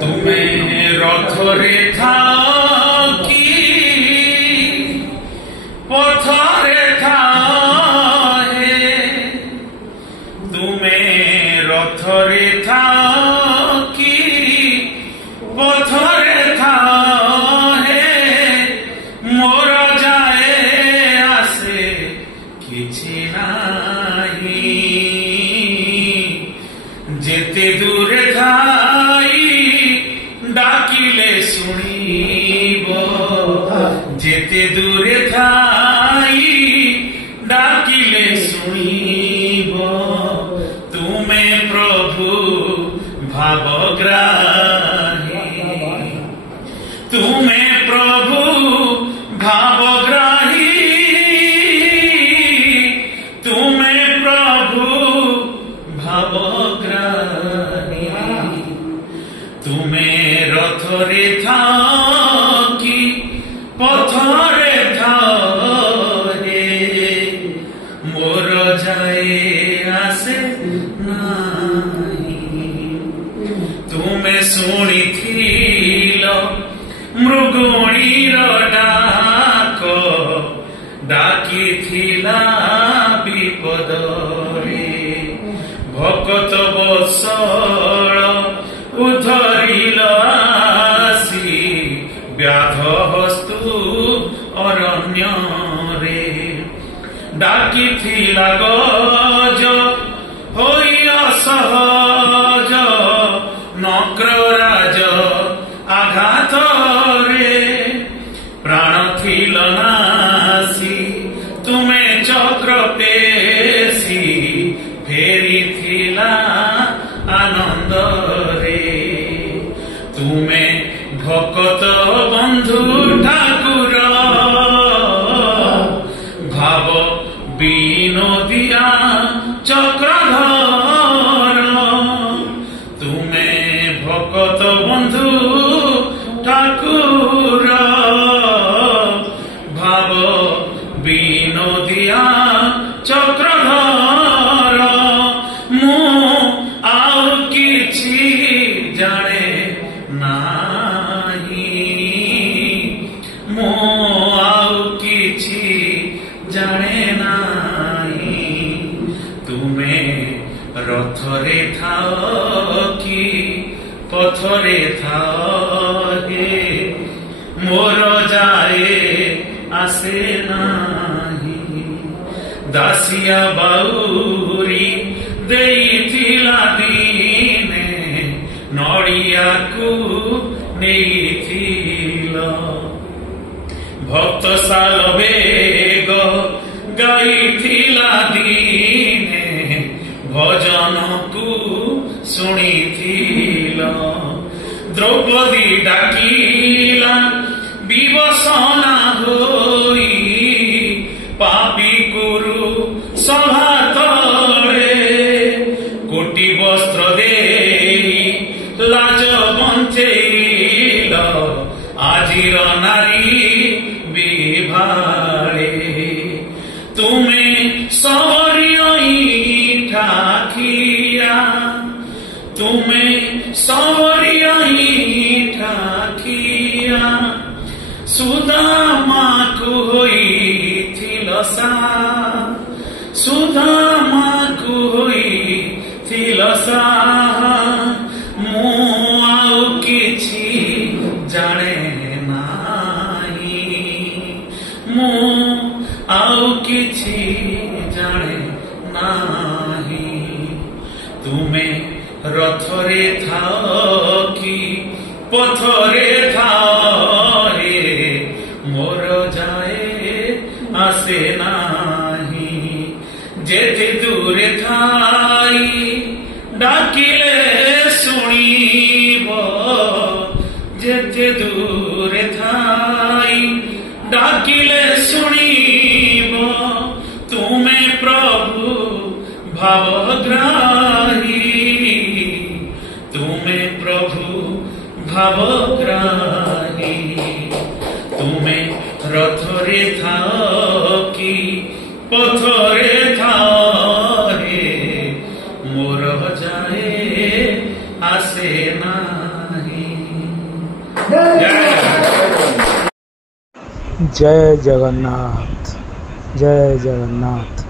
ତୁମେ ରଥରେ ଥାଅ କି ପଥରେ ଥାଅ ହେ, ତୁମେ ରଥରେ ଥାଅ କି ପଥରେ ଥାଅ ହେ, ମୋର ଯାଏ ଆସେ କିଛି ନାହିଁ। ଯେତେ ଦୂରେ ଥାଇ ডাকিলে শুনিব, যেতে দূরে থাই ডাকিলে শুনিব, তুমে প্রভু ভাবগ্রাহী, তুমে প্রভু ভাবগ্রাহী, তুমে প্রভু ভাবগ্রাহী। তুমে রথরে থাও কি পথরে থাও হে, মোর যায় আসে নাই। তুমে শুনিথিল মৃগুণীর ডাক, ডাকিথিলা বিপদরে, ভকত বৎসল উদ্ধরিল আসি, ব্যাধ হস্তু অরণ্যরে, ডাকিথিলা গজ হই অসহজ, নক্ররাজ আঘাতরে, প্রাণ থিল নাসি, তুমে চক্র পেশি, ফেরিথিলা আনন্দরে। তুমে ভকত বন্ধু ঠাকুর, ভাব বিনোদিয়া চক্রধর, তুমে ভকত বন্ধু ঠাকুর, ভাব বিনোদিয়া চক্রধর। মু ଆଉ କିଛି ଜାଣେ ନାହିଁ, ମୁଁ ଆଉ କିଛି ଜାଣେ ନାହିଁ। ତୁମେ ରଥରେ ଥାଅ କି ପଥରେ ଥାଅ ହେ, ମୋର ଯାଏ ଆସେ ନାହିଁ। ଦାସିଆ ବାଉରି ଦେଇଥିଲା ଦିନେ, ନଡ଼ିଆକୁ ନେଇଥିଲ। ଭକ୍ତ ଶାଲ ବେଗ ଗାଇଥିଲା ଦିନେ, ଭଜନକୁ ଶୁଣିଥିଲ। ଦ୍ରୌପଦୀ ଡାକିଲା ବିବସନା ହୋଇ, ପାପି କୁରୁ ସଭା ତଳେ, କୋଟି ବସ୍ତ୍ର ଦେଇ ଲାଜ ବଞ୍ଚେଇଲ, ଆଜିର ନାରୀ ବିଭାଳେ। ତୁମେ ସବରିୟଇ ଠାକିଆ, ତୁମେ ସବରିୟଇ ଠାକିଆ, ସୁଦାମାକୁ ହୋଇଥିଲ ସା, ସୁଦାମାକୁ ହୋଇଥିଲ ସା। ମୁଁ ଆଉ କିଛି ଜାଣେ ନାହିଁ, ମୁଁ ଆଉ କିଛି ଜାଣେ ନାହିଁ। ତୁମେ ରଥରେ ଥାଅ କି ପଥରେ ଥାଅ ହେ, ମୋର ଯାଏ ଆସେ ନାହିଁ। যেতে দূরে থাই ডাকিলে শুনিব, যেতে দূরে থাই ডাকিলে শুনিব, তুমে প্রভু ভাবগ্রাহী, তুমে প্রভু ভাবগ্রাহী। তুমে রথরে থাও কি পথরে থাও হে, মোর যায় আসে না। जय जगन्नाथ, जय जगन्नाथ।